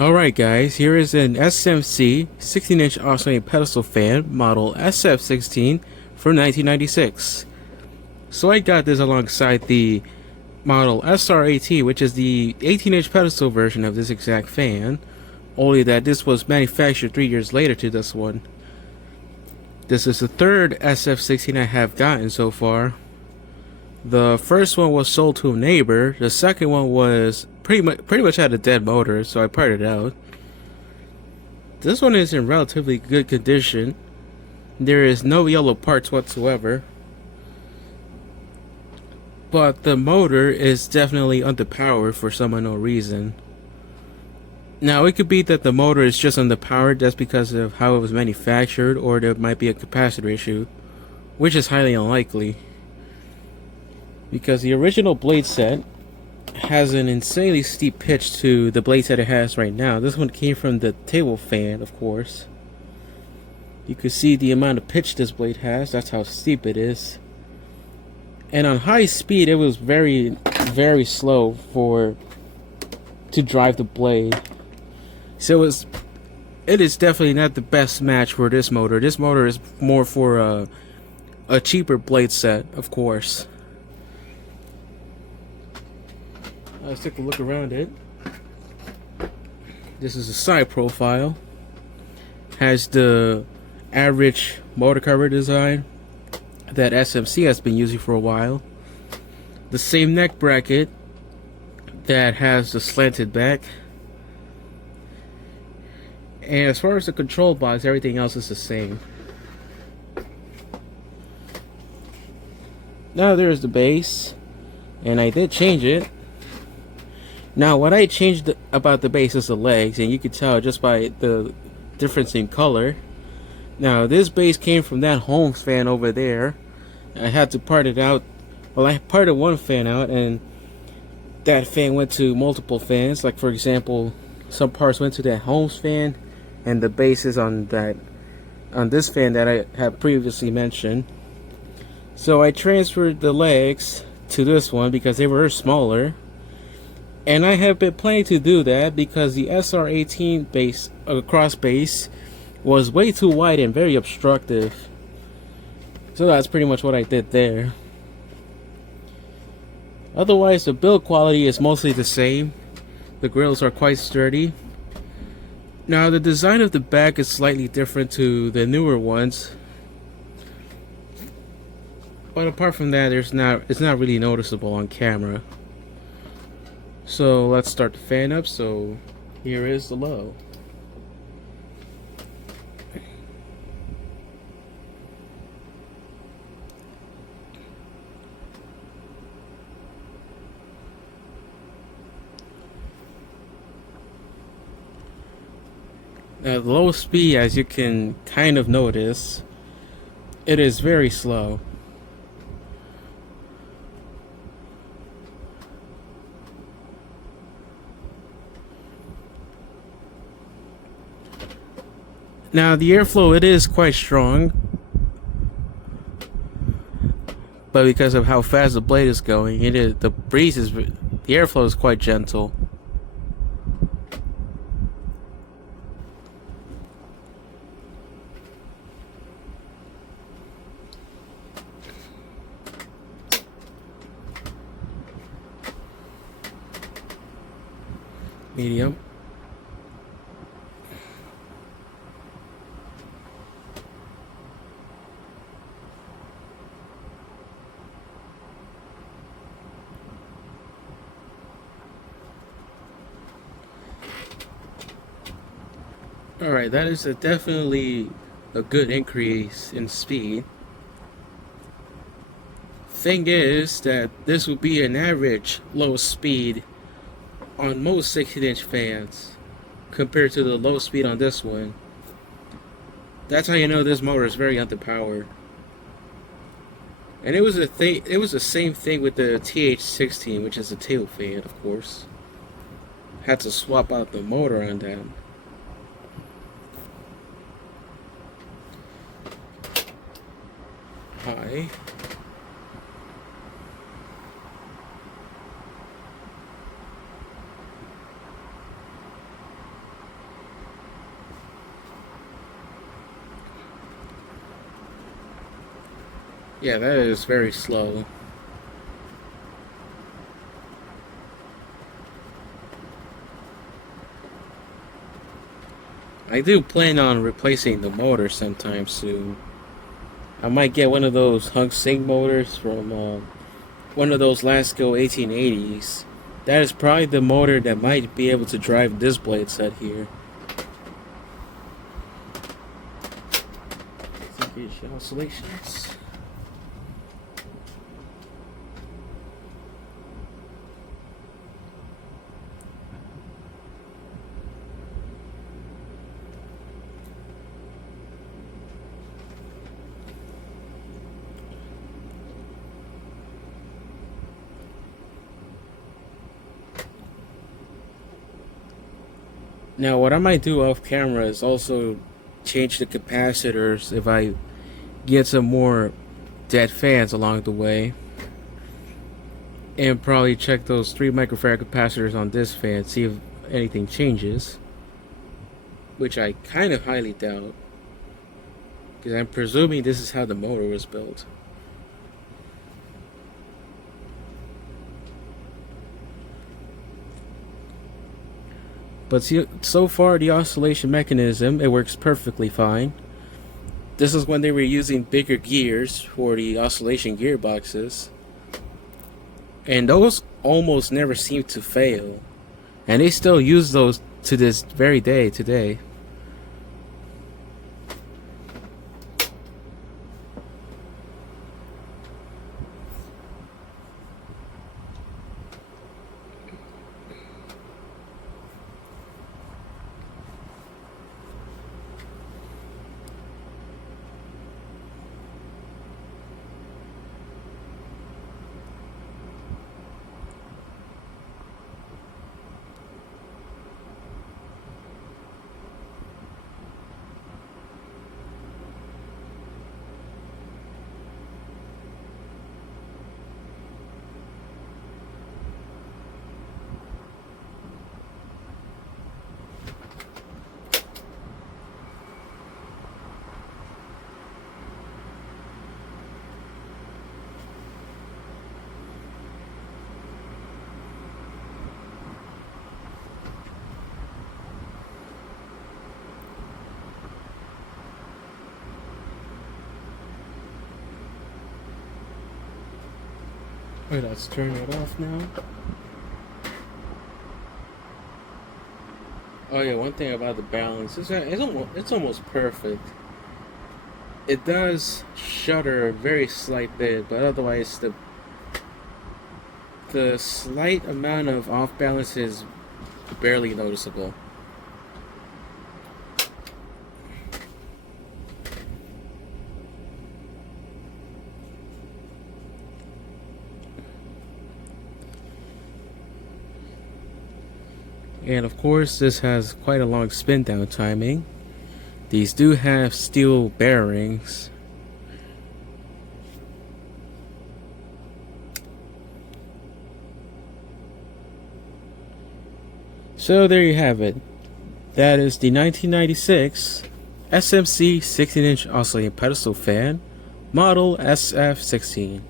Alright guys, here is an SMC 16-inch oscillating pedestal fan model SF16 from 1996. So I got this alongside the model SR18, which is the 18-inch pedestal version of this exact fan, only that this was manufactured 3 years later to this one. This is the third SF16 I have gotten so far. The first one was sold to a neighbor. The second one was pretty much had a dead motor, so I parted it out. This one is in relatively good condition. There is no yellow parts whatsoever, but the motor is definitely underpowered for some unknown reason. Now it could be that the motor is just underpowered just because of how it was manufactured, or there might be a capacitor issue, which is highly unlikely, because the original blade set has an insanely steep pitch to the blade set it has right now. This one came from the table fan, of course. You can see the amount of pitch this blade has. That's how steep it is. And on high speed, it was very, very slow to drive the blade. So it is definitely not the best match for this motor. This motor is more for a cheaper blade set, of course. Let's take a look around it. This is a side profile. Has the average motor cover design that SMC has been using for a while. The same neck bracket that has the slanted back. And as far as the control box, everything else is the same. Now there's the base, and I did change it. Now what I changed about the base is the legs, and you can tell just by the difference in color. Now this base came from that Holmes fan over there. I had to part it out. Well, I parted one fan out, and that fan went to multiple fans. Like for example, some parts went to that Holmes fan, and the base is on this fan that I had previously mentioned. So I transferred the legs to this one because they were smaller. And I have been planning to do that because the SR18 base, cross base, was way too wide and very obstructive. So that's pretty much what I did there. Otherwise, the build quality is mostly the same. The grills are quite sturdy. Now, the design of the back is slightly different to the newer ones. But apart from that, it's not really noticeable on camera. So let's start the fan up. So here is the low. Now the low speed, as you can kind of notice, it is very slow. Now the airflow, it is quite strong, but because of how fast the blade is going, the airflow is quite gentle. Medium. Alright, that is definitely a good increase in speed. Thing is that this would be an average low speed on most 16-inch fans compared to the low speed on this one. That's how you know this motor is very underpowered. And it was the same thing with the TH16, which is a tail fan, of course. Had to swap out the motor on that. High. Yeah, that is very slow. I do plan on replacing the motor sometime soon. I might get one of those Hug Sync motors from one of those Lasco 1880s. That is probably the motor that might be able to drive this blade set here. Oscillations. Now, what I might do off camera is also change the capacitors if I get some more dead fans along the way. And probably check those 3 microfarad capacitors on this fan, see if anything changes. Which I kind of highly doubt. Because I'm presuming this is how the motor was built. But see, so far the oscillation mechanism, it works perfectly fine. This is when they were using bigger gears for the oscillation gearboxes. And those almost never seem to fail. And they still use those to this very day today. Wait, let's turn it off now. Oh yeah, one thing about the balance is that it's almost perfect. It does shudder a very slight bit, but otherwise the slight amount of off balance is barely noticeable. And of course, this has quite a long spin down timing. These do have steel bearings. So there you have it. That is the 1996 SMC 16-inch oscillating pedestal fan, model SF16.